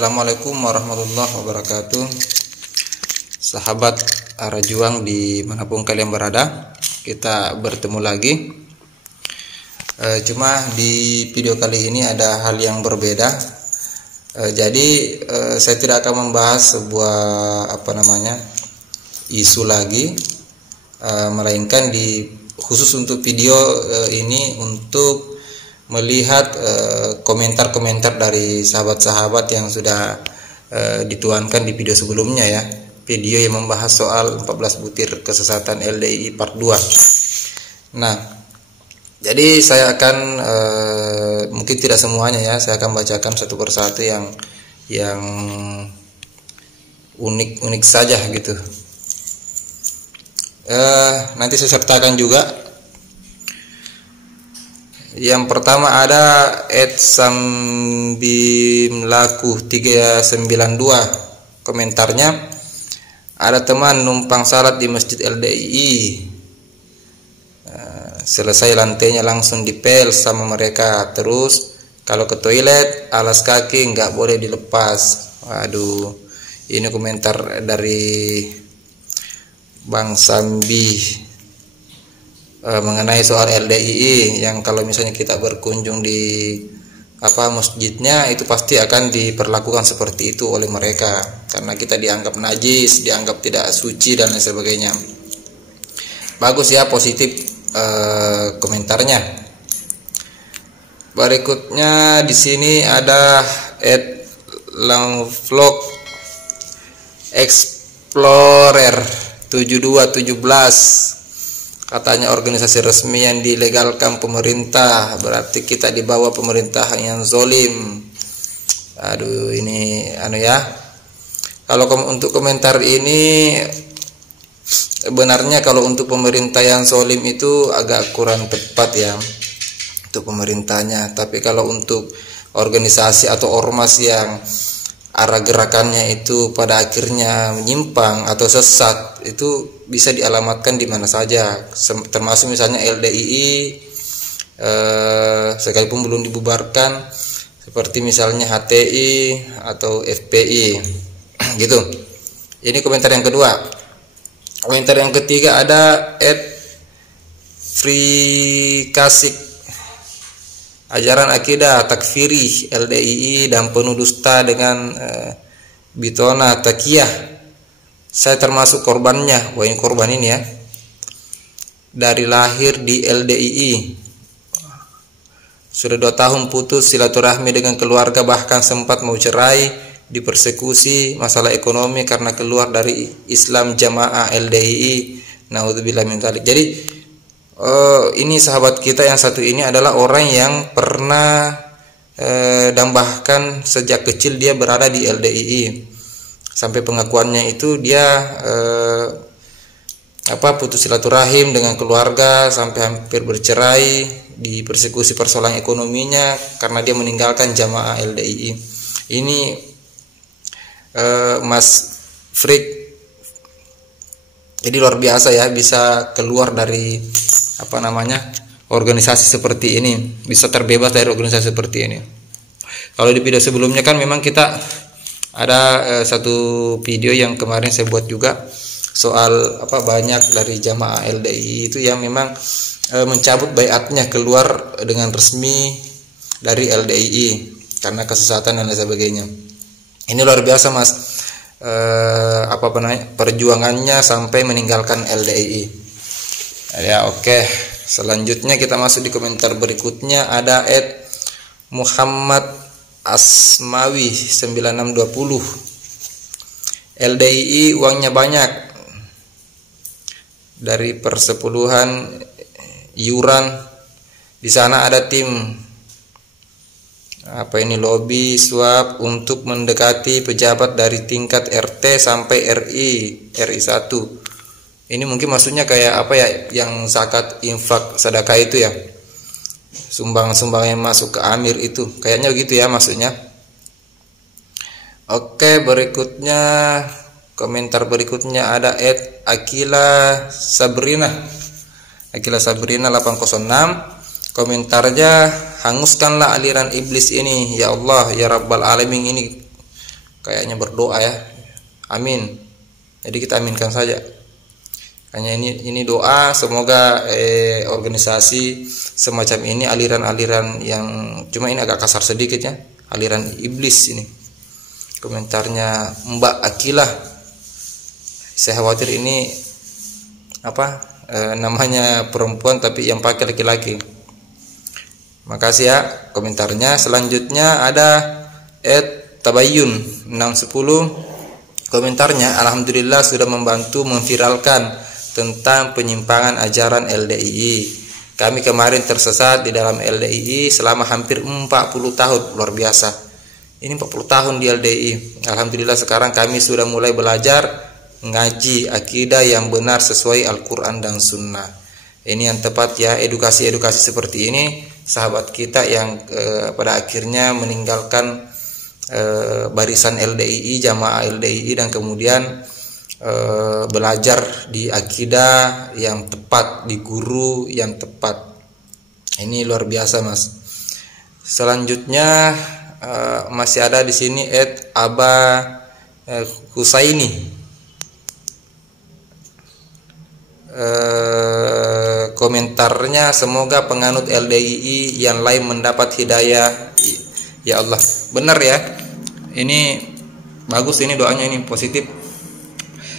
Assalamualaikum warahmatullahi wabarakatuh. Sahabat Arah Juang dimanapun kalian berada, kita bertemu lagi. Cuma di video kali ini ada hal yang berbeda. Jadi saya tidak akan membahas sebuah isu lagi, melainkan khusus untuk video ini untuk melihat komentar-komentar dari sahabat-sahabat yang sudah dituangkan di video sebelumnya ya. Video yang membahas soal 14 butir kesesatan LDII part 2. Nah, jadi saya akan mungkin tidak semuanya ya, saya akan bacakan satu persatu yang unik-unik saja gitu. Nanti saya sertakan juga. Yang pertama ada @sambimlaku392. Komentarnya, ada teman numpang salat di masjid LDII, selesai lantainya langsung dipel sama mereka. Terus kalau ke toilet alas kaki nggak boleh dilepas. Waduh, ini komentar dari Bang Sambi mengenai soal LDII, yang kalau misalnya kita berkunjung di masjidnya itu pasti akan diperlakukan seperti itu oleh mereka, karena kita dianggap najis, dianggap tidak suci dan lain sebagainya. Bagus ya, positif komentarnya. Berikutnya di sini ada @langvlog explorer 7217. Katanya organisasi resmi yang dilegalkan pemerintah, berarti kita di bawah pemerintah yang zolim. Aduh, ini kalau untuk komentar ini, sebenarnya kalau untuk pemerintah yang zolim itu agak kurang tepat ya untuk pemerintahnya. Tapi kalau untuk organisasi atau ormas yang arah gerakannya itu pada akhirnya menyimpang atau sesat, itu bisa dialamatkan di mana saja, termasuk misalnya LDII sekalipun belum dibubarkan, seperti misalnya HTI atau FPI gitu. Ini komentar yang kedua. Komentar yang ketiga ada @frikasik, ajaran akidah takfiri LDII dan penuh dusta dengan bitona takiyah. Saya termasuk korbannya. Wah, ini korban ini ya. Dari lahir di LDII, sudah 2 tahun putus silaturahmi dengan keluarga, bahkan sempat mau cerai, dipersekusi masalah ekonomi karena keluar dari Islam Jamaah LDII. Naudzubillah min dzalik. Jadi ini sahabat kita yang satu ini adalah orang yang pernah dan bahkan sejak kecil dia berada di LDII. Sampai pengakuannya itu dia putus silaturahim dengan keluarga, sampai hampir bercerai, dipersekusi persoalan ekonominya karena dia meninggalkan jamaah LDII. Ini Mas Frik, jadi luar biasa ya, bisa keluar dari organisasi seperti ini, bisa terbebas dari organisasi seperti ini. Kalau di video sebelumnya kan memang kita ada satu video yang kemarin saya buat juga soal banyak dari jamaah LDII itu yang memang mencabut baiatnya, keluar dengan resmi dari LDII karena kesesatan dan lain sebagainya. Ini luar biasa Mas, perjuangannya sampai meninggalkan LDII ya. Oke, selanjutnya kita masuk di komentar berikutnya. Ada @Muhammad Asmawi 9620. LDII uangnya banyak, dari persepuluhan iuran. Di sana ada tim lobby suap untuk mendekati pejabat dari tingkat RT sampai RI 1. Ini mungkin maksudnya kayak yang zakat, infak, sedekah itu ya, sumbang-sumbang yang masuk ke amir itu, kayaknya begitu ya maksudnya. Oke, berikutnya komentar berikutnya ada @Akila Sabrina 806. Komentarnya, hanguskanlah aliran iblis ini ya Allah ya Rabbal Alamin. Ini kayaknya berdoa ya. Amin. Jadi kita aminkan saja. Hanya ini doa, semoga organisasi semacam ini, aliran-aliran yang, cuma ini agak kasar sedikit ya, aliran iblis ini. Komentarnya Mbak Akilah, saya khawatir ini namanya perempuan tapi yang pakai laki-laki. Makasih ya komentarnya. Selanjutnya ada Tabayun 610. Komentarnya, alhamdulillah sudah membantu memviralkan tentang penyimpangan ajaran LDII. Kami kemarin tersesat di dalam LDII selama hampir 40 tahun. Luar biasa. Ini 40 tahun di LDII. Alhamdulillah sekarang kami sudah mulai belajar ngaji akidah yang benar sesuai Al-Quran dan Sunnah. Ini yang tepat ya, edukasi-edukasi seperti ini sahabat kita yang pada akhirnya meninggalkan barisan LDII, jamaah LDII, dan kemudian belajar di akidah yang tepat, di guru yang tepat. Ini luar biasa mas. Selanjutnya masih ada di sini Aba Husaini. Komentarnya, semoga penganut LDII yang lain mendapat hidayah ya Allah. Benar ya, ini bagus, ini doanya ini positif,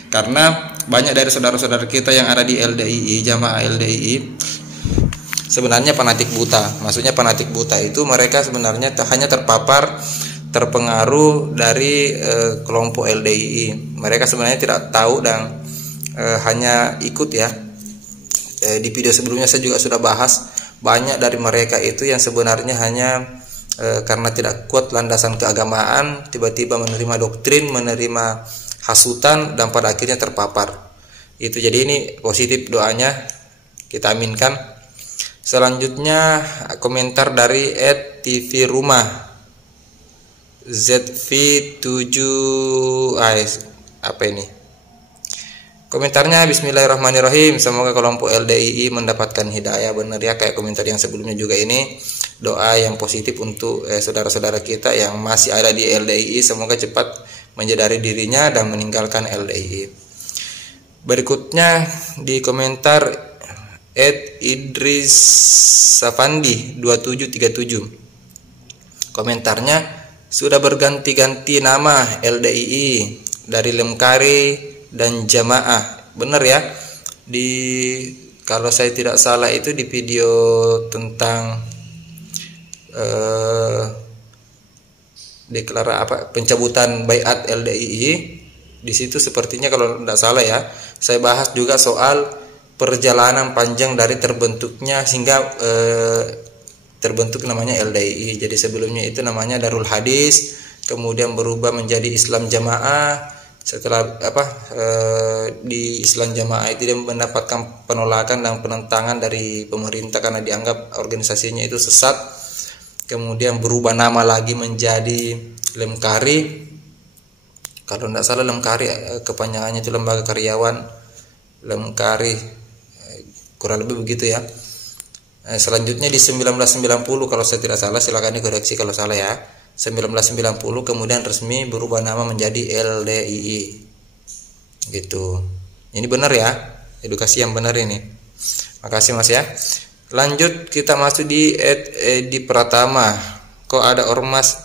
karena banyak dari saudara-saudara kita yang ada di LDII, jamaah LDII, sebenarnya fanatik buta. Maksudnya fanatik buta itu mereka sebenarnya hanya terpengaruh dari kelompok LDII. Mereka sebenarnya tidak tahu dan hanya ikut ya. Di video sebelumnya saya juga sudah bahas, banyak dari mereka itu yang sebenarnya hanya karena tidak kuat landasan keagamaan, tiba-tiba menerima doktrin, menerima hasutan, dan pada akhirnya terpapar. Itu jadi ini positif doanya, kita aminkan. Selanjutnya komentar dari @TV Rumah ZV7 apa ini? Komentarnya, bismillahirrahmanirrahim, semoga kelompok LDII mendapatkan hidayah. Benar ya, kayak komentar yang sebelumnya juga, ini doa yang positif untuk saudara-saudara kita yang masih ada di LDII, semoga cepat menyadari dirinya dan meninggalkan LDII. Berikutnya di komentar @Idris Safandi 2737. Komentarnya, sudah berganti-ganti nama LDII dari Lemkari dan Jamaah. Benar ya, kalau saya tidak salah itu di video tentang pencabutan baiat LDII, di situ sepertinya kalau tidak salah ya, saya bahas juga soal perjalanan panjang dari terbentuknya hingga terbentuk namanya LDII. Jadi sebelumnya itu namanya Darul Hadis, kemudian berubah menjadi Islam Jamaah. Setelah di Islam Jamaah itu dia mendapatkan penolakan dan penentangan dari pemerintah karena dianggap organisasinya itu sesat. Kemudian berubah nama lagi menjadi Lemkari. Kalau tidak salah Lemkari kepanjangannya itu Lembaga Karyawan Lemkari, kurang lebih begitu ya. Selanjutnya di 1990 kalau saya tidak salah, silakan dikoreksi kalau salah ya. 1990 kemudian resmi berubah nama menjadi LDII gitu. Ini benar ya, edukasi yang benar ini. Makasih mas ya. Lanjut kita masuk di Pratama. Kok ada ormas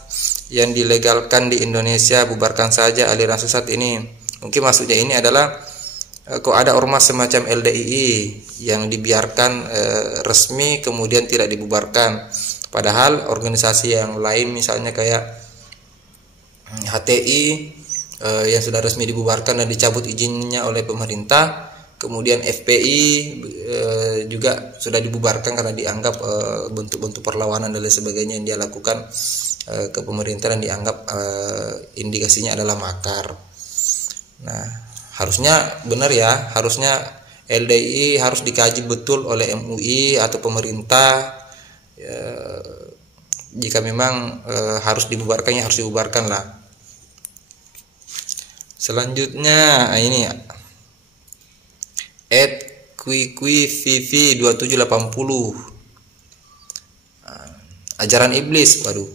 yang dilegalkan di Indonesia, bubarkan saja aliran sesat ini. Mungkin maksudnya ini adalah kok ada ormas semacam LDII yang dibiarkan resmi kemudian tidak dibubarkan. Padahal organisasi yang lain misalnya kayak HTI yang sudah resmi dibubarkan dan dicabut izinnya oleh pemerintah, kemudian FPI juga sudah dibubarkan karena dianggap bentuk-bentuk perlawanan dan lain sebagainya yang dia lakukan ke pemerintah dan dianggap indikasinya adalah makar. Nah, harusnya benar ya, harusnya LDII harus dikaji betul oleh MUI atau pemerintah. Jika memang harus dibubarkan, ya harus dibubarkan lah. Selanjutnya ini @QuiQuiVV2780, ajaran iblis, waduh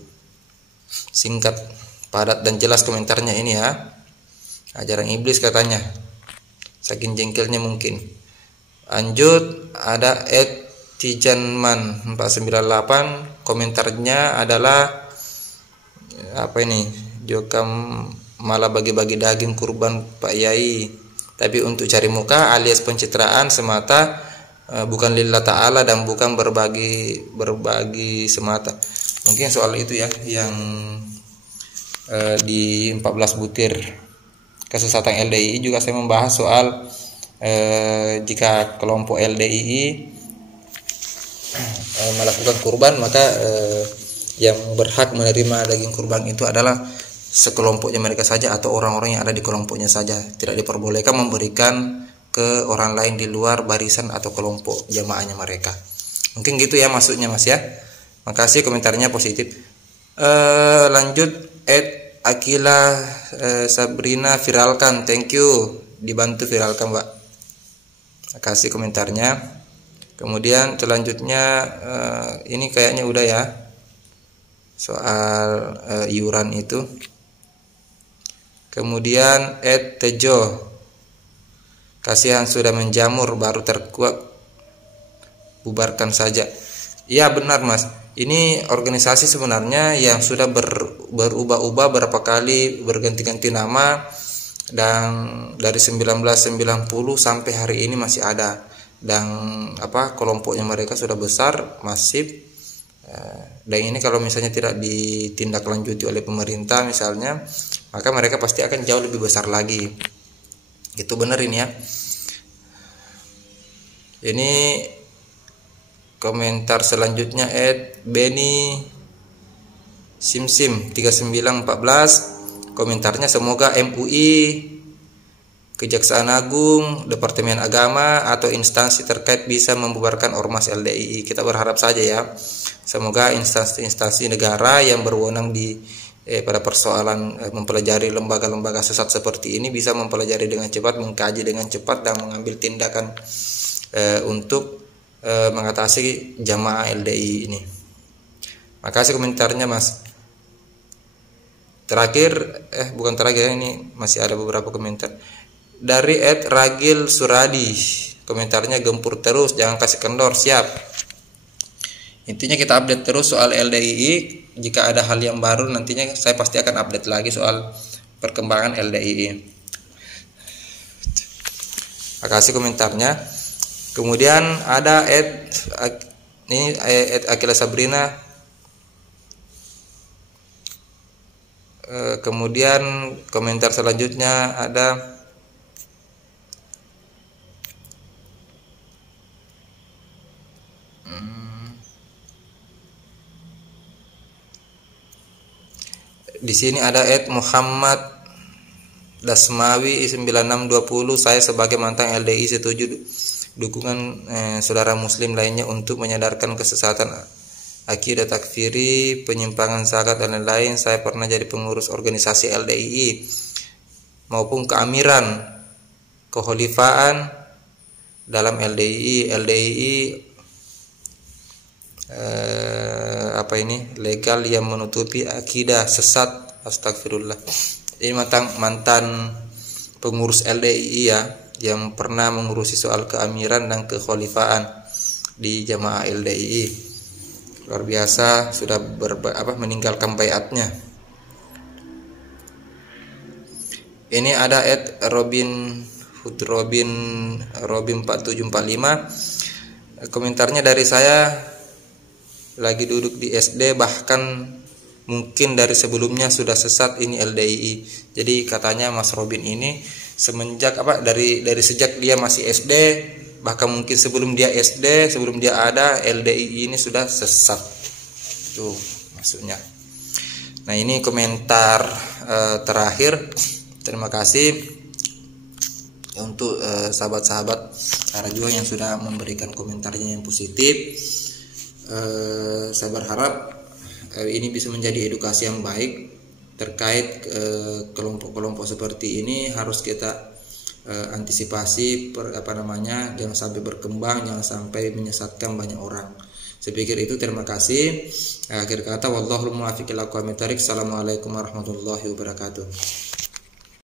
singkat Padat dan jelas komentarnya ini ya. Ajaran iblis katanya. Saking jengkelnya mungkin. Lanjut, ada Tijanman 498, komentarnya adalah apa ini? Jokam malah bagi-bagi daging kurban Pak Yai, tapi untuk cari muka alias pencitraan semata, bukan lillah ta'ala dan bukan berbagi semata. Mungkin soal itu ya yang di 14 butir kesesatan LDII juga saya membahas soal jika kelompok LDII melakukan kurban, maka yang berhak menerima daging kurban itu adalah sekelompoknya mereka saja atau orang-orang yang ada di kelompoknya saja. Tidak diperbolehkan memberikan ke orang lain di luar barisan atau kelompok jamaahnya mereka. Mungkin gitu ya maksudnya Mas ya. Makasih komentarnya positif. Lanjut, Akila Sabrina viralkan, thank you, dibantu viralkan Mbak. Makasih komentarnya. Kemudian selanjutnya ini kayaknya udah ya soal iuran itu. Kemudian Tejo, kasihan sudah menjamur baru terkuat, bubarkan saja. Iya benar Mas, ini organisasi sebenarnya yang sudah berubah-ubah berapa kali, berganti-ganti nama, dan dari 1990 sampai hari ini masih ada, dan kelompoknya mereka sudah besar, masif. Dan ini kalau misalnya tidak ditindaklanjuti oleh pemerintah misalnya, maka mereka pasti akan jauh lebih besar lagi. Itu benar ini ya. Ini komentar selanjutnya Beni Simsim 3914, komentarnya semoga MUI, Kejaksaan Agung, Departemen Agama atau instansi terkait bisa membubarkan ormas LDII. Kita berharap saja ya, semoga instansi-instansi negara yang berwenang pada persoalan mempelajari lembaga-lembaga sesat seperti ini bisa mempelajari dengan cepat, mengkaji dengan cepat, dan mengambil tindakan untuk mengatasi jamaah LDII ini. Makasih komentarnya Mas. Terakhir, bukan terakhir, ini masih ada beberapa komentar dari Ragil Suradi, komentarnya gempur terus, jangan kasih kendor, siap. Intinya kita update terus soal LDII. Jika ada hal yang baru nantinya saya pasti akan update lagi soal perkembangan LDII. Makasih komentarnya. Kemudian ada Akila Sabrina. Kemudian komentar selanjutnya ada di sini ada Muhammad Dasmawi 9620, saya sebagai mantan LDI setuju dukungan saudara muslim lainnya untuk menyadarkan kesesatan akidah takfiri, penyimpangan zakat dan lain-lain. Saya pernah jadi pengurus organisasi LDII maupun keamiran kekhalifaan dalam LDII legal yang menutupi akidah sesat. Astagfirullah. Ini mantan pengurus LDII ya, yang pernah mengurusi soal keamiran dan kekhalifahan di jamaah LDII. Luar biasa, sudah meninggalkan baiatnya. Ini ada Robin 4745, komentarnya dari saya, lagi duduk di SD, bahkan mungkin dari sebelumnya sudah sesat ini LDII. Jadi katanya Mas Robin ini semenjak dari sejak dia masih SD, bahkan mungkin sebelum dia SD, sebelum dia ada, LDII ini sudah sesat. Itu maksudnya. Nah, ini komentar terakhir. Terima kasih untuk sahabat-sahabat Rajuang yang sudah memberikan komentarnya yang positif. Saya berharap ini bisa menjadi edukasi yang baik terkait kelompok-kelompok seperti ini. Harus kita antisipasi jangan sampai berkembang, jangan sampai menyesatkan banyak orang. Saya pikir itu, terima kasih. Akhir kata, wallahul muwaffiq ila aqwamit thoriq. Assalamualaikum warahmatullahi wabarakatuh.